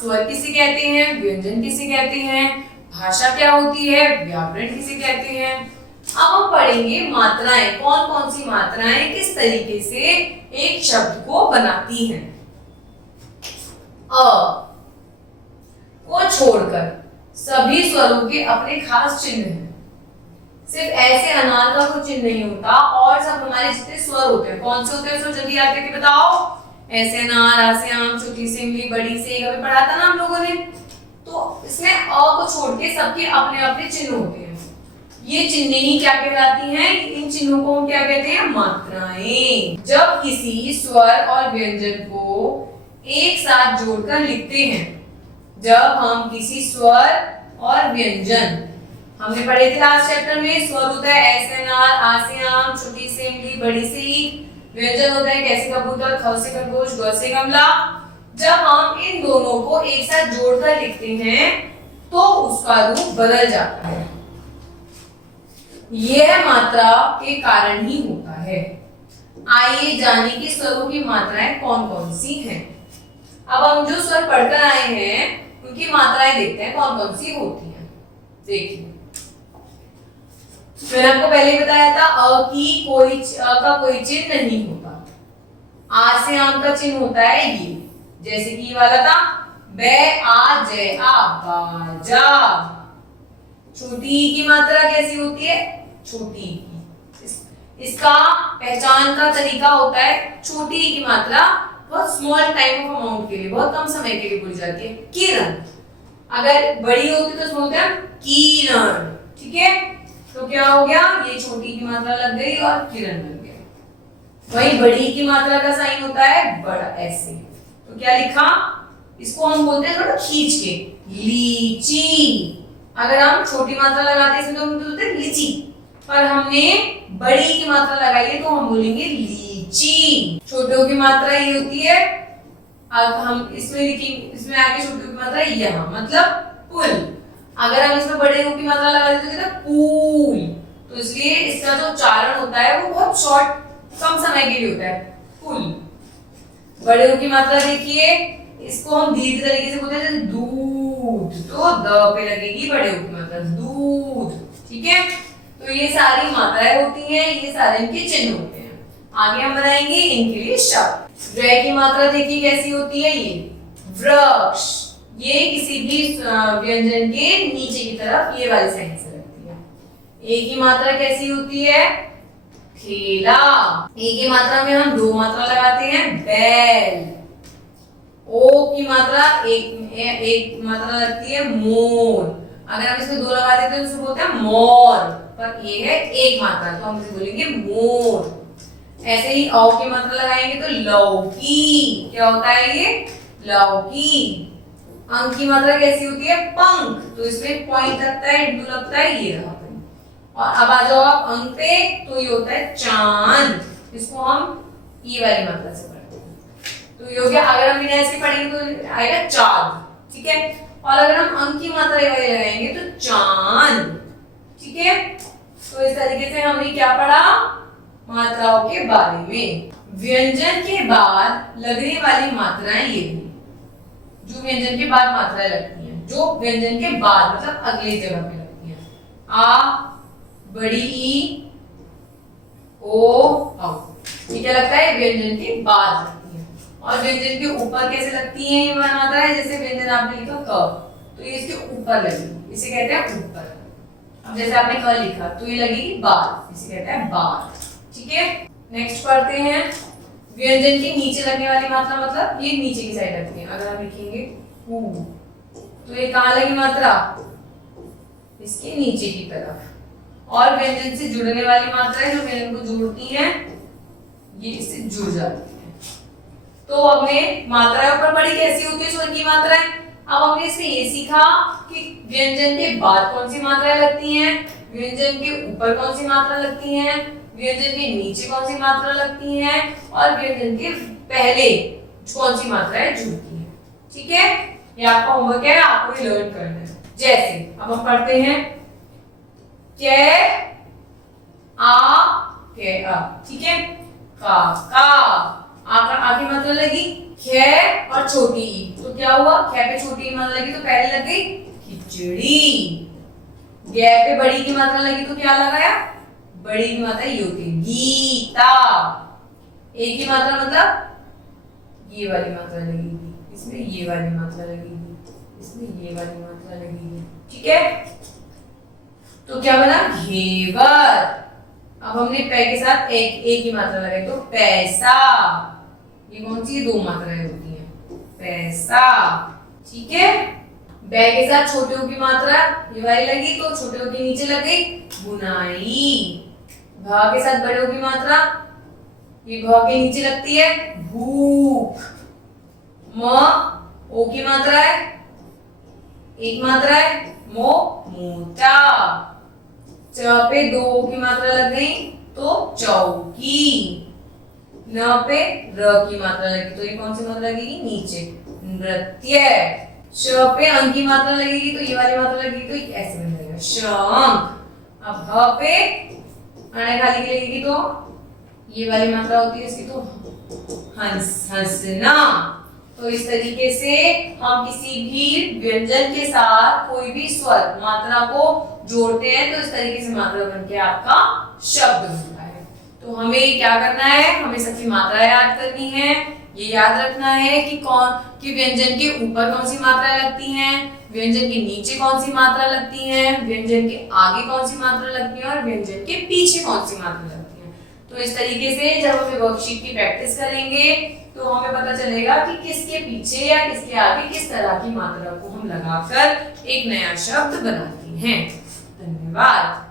स्वर किसे कहते हैं, व्यंजन किसे कहते हैं, भाषा क्या होती है, व्याकरण किसे कहते हैं। अब हम पढ़ेंगे मात्राएं, कौन कौन सी मात्राएं किस तरीके से एक शब्द को बनाती हैं। अ को छोड़कर सभी स्वरों के अपने खास चिन्ह हैं। सिर्फ ऐसे अनार का कोई चिन्ह नहीं होता, और सब हमारे जितने स्वर होते हैं, कौन से होते हैं, जल्दी याद करके बताओ। ऐसे अनार, आ से आम, छोटी से इमली, बड़ी से, कभी पढ़ा था ना हम लोगों ने। तो इसमें अ को छोड़ के सबके अपने अपने चिन्ह होते हैं। ये चिन्ह ही क्या कहलाती हैं, इन चिन्हों को हम क्या कहते हैं, मात्राएं। जब किसी स्वर और व्यंजन को एक साथ जोड़कर लिखते हैं, जब हम किसी स्वर और व्यंजन, हमने पढ़े थे लास्ट चैप्टर में, स्वर होता है ऐसे अनार, आ से आम, छोटी से इमली, बड़ी से ईख। व्यंजन होता है कैसे कबूतर, ख से खरगोश, ग से गमला। जब हम इन दोनों को एक साथ जोड़कर लिखते हैं तो उसका रूप बदल जाता है। यह मात्रा के कारण ही होता है। आइए जाने कि स्वरों की मात्राएं कौन कौन सी हैं। अब हम जो स्वर पढ़कर आए हैं उनकी मात्राएं देखते हैं कौन कौन सी होती हैं। देखिए, मैंने आपको पहले बताया था अ का कोई चिन्ह नहीं होता। आ से आम का चिन्ह होता है ये, जैसे कि ये वाला था, बे आ जय आ, बाजा। छोटी ई की मात्रा कैसी होती है, छोटी ई। इसका पहचान का तरीका होता है, छोटी ई की मात्रा बहुत स्मॉल टाइम ऑफ अमाउंट के लिए, बहुत कम समय के लिए बोली जाती है, किरण। अगर बड़ी होती तो बोलते हैं किरण, ठीक है। तो क्या हो गया, ये छोटी की मात्रा लग गई और किरण बन गया। वही बड़ी की मात्रा का साइन होता है बड़ा, ऐसे। तो क्या लिखा, इसको हम बोलते हैं थोड़ा खींच के, लीची। अगर हम छोटी मात्रा लगाते हैं तो हम बोलते हैं लीची, पर हमने बड़ी की मात्रा लगाई है तो हम बोलेंगे लीची। छोटों की मात्रा ये होती है, अब हम इसमें लिखेंगे, इसमें आगे छोटों की मात्रा यहाँ, मतलब पुल। अगर हम इसमें बड़े की मात्रा लगा देते तो पूल। तो इसलिए इसका जो उच्चारण होता है वो बहुत शॉर्ट, कम समय के लिए होता है, पुल। बड़े की मात्रा देखिए, इसको हम दीर्घ तरीके से बोलते हैं दूध, तो द पे लगेगी बड़े की मात्रा, दूध, ठीक है। तो ये सारी मात्राएं होती हैं, ये सारे इनके चिन्ह होते हैं। आगे हम बनाएंगे इनके लिए शब्द। व्र की मात्रा देखिए कैसी होती है, ये वृक्ष। ये किसी भी व्यंजन के नीचे की तरफ ये वाली साइन से लगती है। ए की मात्रा कैसी होती है, ठेला। ए की मात्रा में हम दो मात्रा लगाते हैं, बैल। ओ की मात्रा एक मात्रा लगती है, मोर। अगर हम इसमें दो लगा देते हैं तो उसे बोलते हैं मोर, पर ये है एक मात्रा तो हम इसे बोलेंगे मोर। ऐसे ही औ की मात्रा लगाएंगे तो लौकी। क्या होता है ये, लौकी। अंक की मात्रा कैसी होती है, पंख। तो इसमें पॉइंट लगता है, इंटू लगता है, ये रहा। और अब आ जाओ आप अंक पे, तो ये होता है चांद। इसको हम ये वाली मात्रा से पढ़ते हैं। तो ये हो गया, अगर हम बिना ऐसे पढ़ेंगे तो आएगा चांद, ठीक है। और अगर हम अंक की मात्रा ये वाली लगाएंगे तो चांद, ठीक है। तो इस तरीके से हमने क्या पढ़ा, मात्राओं के बारे में। व्यंजन के बाद लगने वाली मात्राएं ये हुई, जो व्यंजन के बाद मात्राएं लगती हैं, जो व्यंजन के बाद मतलब अगले जगह पे लगती हैं। आ, बड़ी ई, ओ, औ। ये क्या लगता है, व्यंजन के बाद लगती है। और व्यंजन के ऊपर कैसे लगती हैं ये मात्राएं, जैसे व्यंजन आपने लिखा क, तो ये इसके ऊपर लगेगी, इसे कहते हैं ऊपर। अब जैसे आपने क लिखा तो ये लगेगी बाद, इसे कहते हैं बाद, ठीक है। नेक्स्ट पढ़ते हैं, व्यंजन के नीचे लगने वाली मात्रा, मतलब ये नीचे की साइड लगती है। अगर हम लिखेंगे हु, तो ये कहाँ लगी मात्रा, इसके नीचे की तरफ। और व्यंजन से जुड़ने वाली मात्राएं जो व्यंजन को जोड़ती हैं, ये इससे जुड़ जाती हैं। तो हमने मात्राएं ऊपर पढ़ी कैसी होती है स्वर की मात्राएं। अब हमने इससे ये सीखा कि व्यंजन के बाद कौन सी मात्राएं लगती हैं, व्यंजन के ऊपर कौन सी मात्रा लगती हैं, व्यंजन के नीचे कौन सी मात्रा लगती हैं, और व्यंजन के पहले कौन सी मात्राएं जुड़ती हैं, ठीक है। ये आपका होमवर्क है, आपको ये लर्न करना है। जैसे अब हम पढ़ते हैं के आ, ठीक है। का आ की मात्रा लगी ख और छोटी ई, तो क्या हुआ, ख पे छोटी ई मात्रा लगी तो पहले लग गई खिचड़ी। ग पे बड़ी की मात्रा लगी तो क्या लगाया, बड़ी की मात्रा ये होती है गीता। ए की मात्रा मतलब ये वाली मात्रा लगेगी, इसमें ये वाली मात्रा लगेगी, इसमें ये वाली मात्रा लगेगी, ठीक है। तो क्या बना, घेवर। अब हमने पै के साथ एक की मात्रा लगाई तो पैसा। ये कौन सी दो मात्राएं होती हैं, पैसा, ठीक है। बै के साथ छोटे ओ की मात्रा ये वाली लगी तो छोटे ओ के नीचे लग गई बुनाई। भ के साथ बड़े ओ की मात्रा ये भ के नीचे लगती है भूख। म ओ की मात्रा है एक मात्रा है मो मोटा। च पे दो ओ की मात्रा लग गई तो चौकी। न पे र की मात्रा लगी तो ये कौन सी मात्रा लगेगी, नीचे, नृत्य। श पे अंक की मात्रा लगेगी तो ये वाली मात्रा लगेगी तो ऐसे बन जाएगा शंख। अब ह पे अणे खाली की लगेगी तो ये वाली मात्रा होती है इसकी तो हंस, हंसना। तो इस तरीके से हम किसी भी व्यंजन के साथ कोई भी स्वर मात्रा को जोड़ते हैं तो इस तरीके से मात्रा बनके आपका शब्द बनता है। तो हमें क्या करना है, हमें सबकी मात्रा याद करनी है। ये याद रखना है कि व्यंजन के ऊपर कौन सी मात्रा लगती हैं, व्यंजन के नीचे कौन सी मात्रा लगती हैं, व्यंजन के आगे कौन सी मात्रा लगती है और व्यंजन के पीछे कौन सी मात्रा लगती है। तो इस तरीके से जब हम वर्कशीट की प्रैक्टिस करेंगे तो हमें पता चलेगा कि किसके पीछे या किसके आगे किस तरह की मात्रा को हम लगाकर एक नया शब्द बनाते हैं। धन्यवाद।